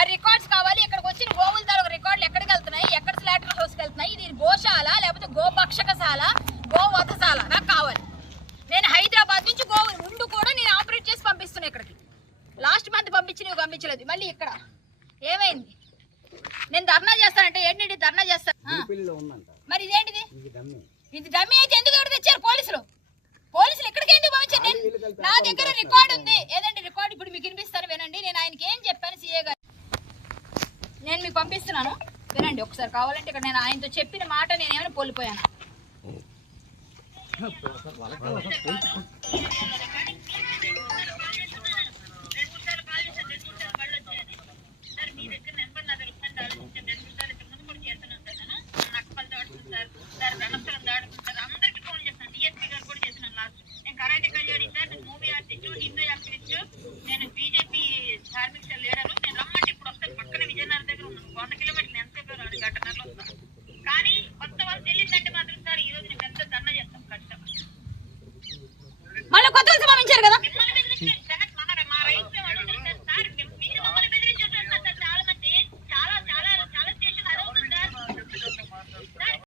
ఆ రికార్డ్స్ కావాలి. ఇక్కడికి వచ్చిన గోవుల తాలూకు రికార్డులు ఎక్కడికి వెళ్తున్నాయి, ఎక్కడ స్లాటర్ హౌస్కి వెళ్తున్నాయి, ఇది గోశాల లేకపోతే గోభక్షకశాల, గోవధశాల నాకు కావాలి. నేను హైదరాబాద్ నుంచి గోవులు ముందు కూడా నేను ఆపరేట్ చేసి పంపిస్తున్నా ఇక్కడికి. లాస్ట్ మంత్ పంపించి నువ్వు పంపించలేదు. మళ్ళీ ఇక్కడ ఏమైంది? నేను ధర్నా చేస్తానంటే ఏంటి ధర్నా చేస్తాను? మరి ఇదేంటిది? ఇది డమ్మీ అయితే ఎందుకు ఎవరు తెచ్చారు పోలీసులు? పోలీసులు ఎక్కడికి ఎందుకు పంపించారు? నా దగ్గర రికార్డు ఉంది. ఏదండి రికార్డు? ఇప్పుడు మీకు వినిపిస్తాను వినండి. నేను ఆయనకి ఏం చెప్పాను సీఏ గారు, నేను మీకు పంపిస్తున్నాను వినండి ఒకసారి. కావాలంటే ఇక్కడ నేను ఆయనతో చెప్పిన మాట నేనేమైనా కోల్పోయాను.